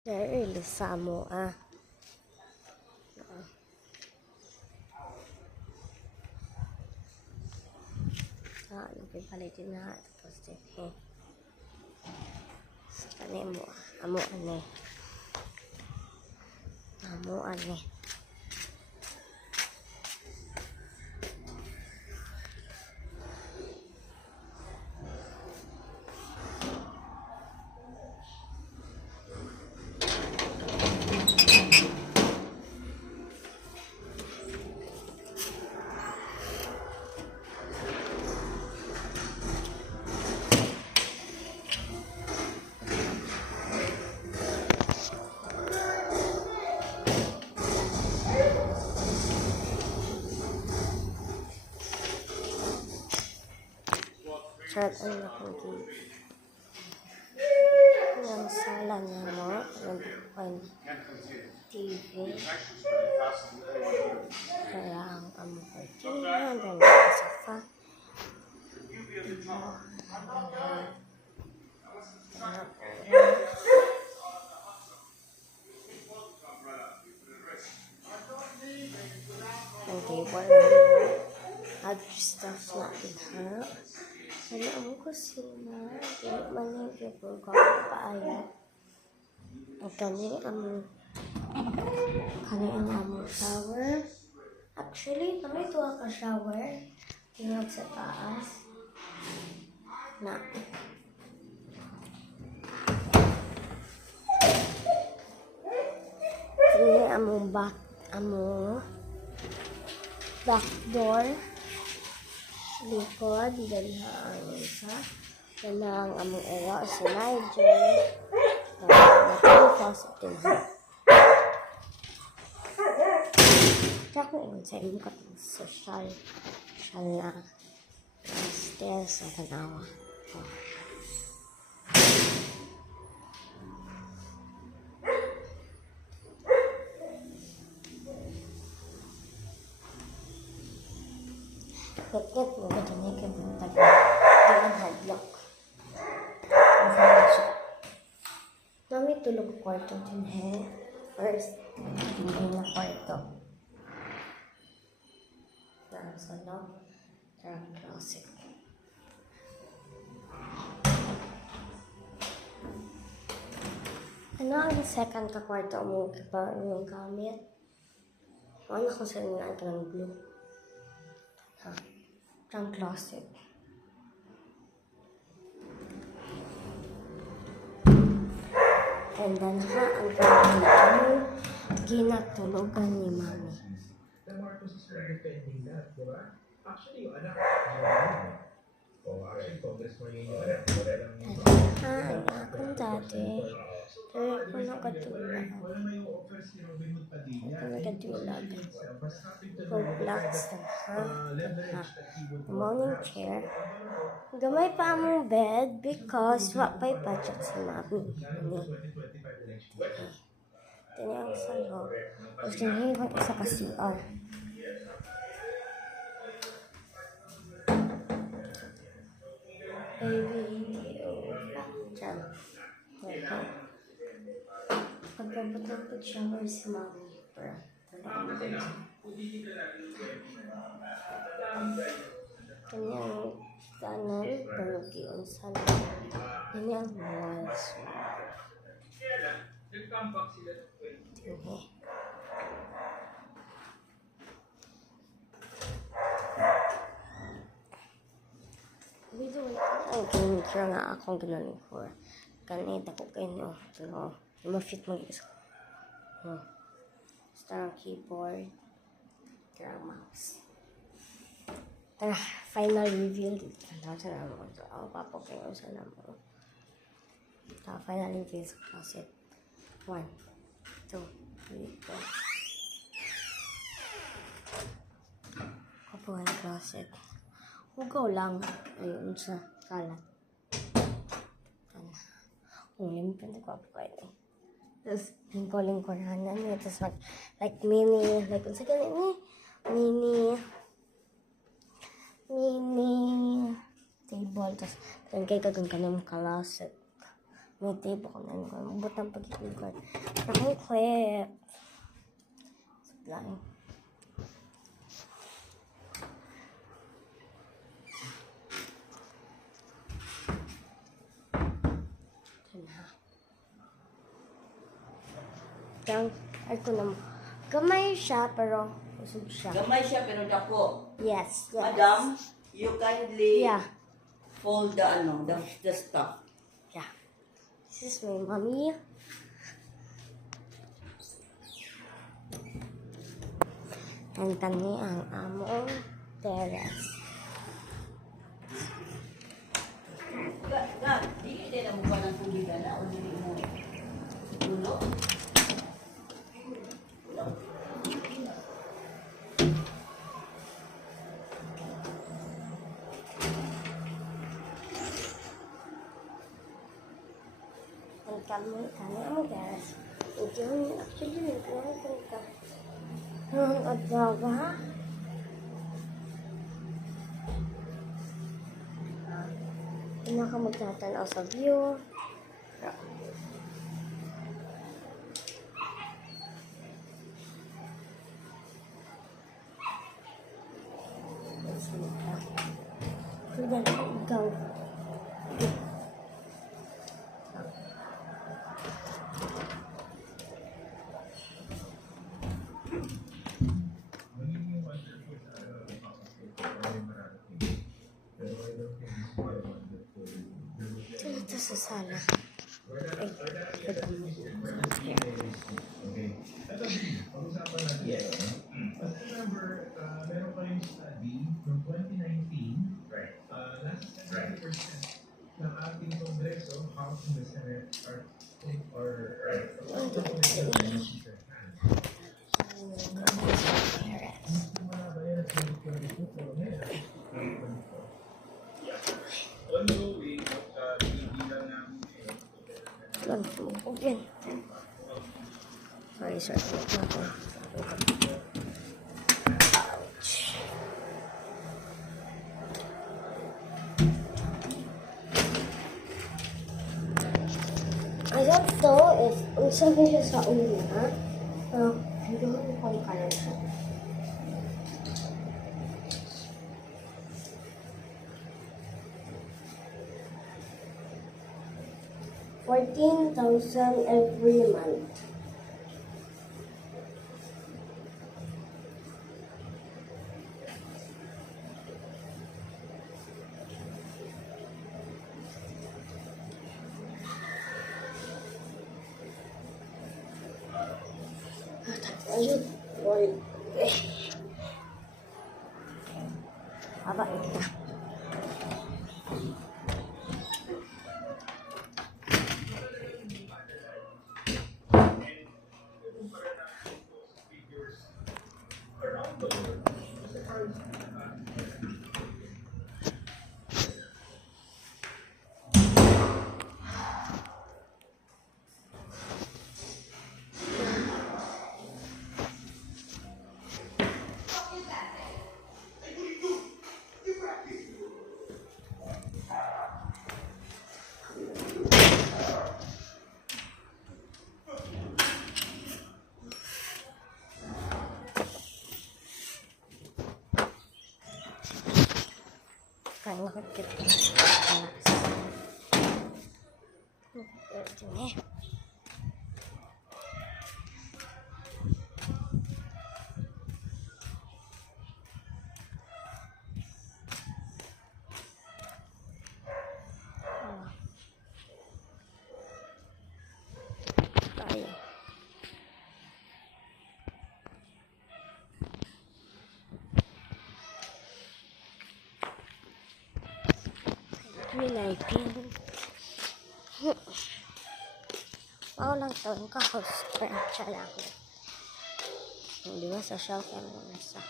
Dari Lisamo nagpipalitin na tapos din sa kanil mo amo ane Charot ang nakong yung sala na mo nagpuan TV kaya ang amo ko tina dan sofa ang table na stuff na ina ano ang kusina, hindi man yung people ko paayat. At kani ang shower. Actually, kami tuwa ka shower. Tingog sa taas. Na. Ini among back door. Likod, dali ang isa. Yan ang among era si Nigel. Nakapasok din ha. Tsaka yun sa inyo katong social na stairs sa tanawa. Kit-kit mo ba dyan yung kabuntag na ang hadlock. Nami tulog kwarto din first, hindi na kwarto. Nakasalok, tarang closet. Ano ang second ka kwarto mo pa yung gamit? Ano ko sa nga ang blue? Ang closet. And then ang kwarto ginatulugan ni Mami. The Marcos is defending that, di ba? Actually, yung anak, actually, congressman yung anak. Akong dati. Pero kung nakatulog. Relax morning chair. Gamay pa among bed because wapay budget sa Mami. Tini ang salo. Tapos tinihigong isa ka CR. Baby, dyan. Pagkabutang shower si Mami. Kanyang kanan, barugi ang sala. Kanyang walls. Video ang kinitra nga akong ginaling for. Kanita ko kayo nyo. Pero, ma-fit mo isa. Star keyboard. Tara mouse. Tara, final reveal dito. Ako papok kayo sa naman. Final reveal sa closet. 1, 2, 3, 4. Kapuhan closet. Hugaw lang. Ayun sa kalat. Kung limpin ko ako kayo. Tapos, lingko-lingkoranan niya. Tapos, like mini, like, kung sa ganun mini table. Tapos, kaya kagong kanong closet. May tape ako na nung mabot ang pag-record. Akong clip. Supply. Ito na. Gamay siya, pero usog siya. Gamay siya pero dako. Yes. Madam, you kindly Yeah. fold the stuff. Yeah. This is my mommy. And kani ang among terrace. Di din na mukha ng tubig na o dili mo dulo. And kani among terrace. Ito actually nagkaroon ka. Ang adlaw. Ina ka magtatanaw sa view. Sudah ikaw. Magiging wonderful sa makakapit. Pero mararating. Pero I don't think it's more wonderful. Ito sa sala. Okay. Ito, pag-usapan natin ito. As I remember, meron pa yung study from 2019. Right. Nasa 70% ng ating Kongreso, House and the Senate are Lang sumugin. Sorry. Ouch. I don't know if sabi siya sa una, pero hindi ko kung kaya siya. $14,000 every month. Ayun. Boy. Aba, ito na. Kaya nakakit ko na ito na eh. Tayo. Lighting. Ako lang to, yung ka-house friend siya lang. Di ba sa shelf yan mo nasa.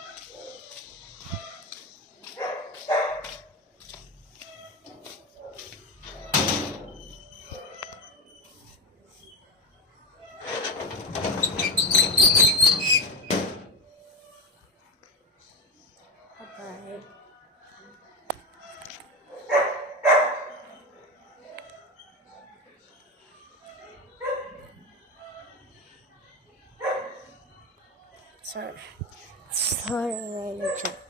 Okay. Sorry. Sorry, nag-chat.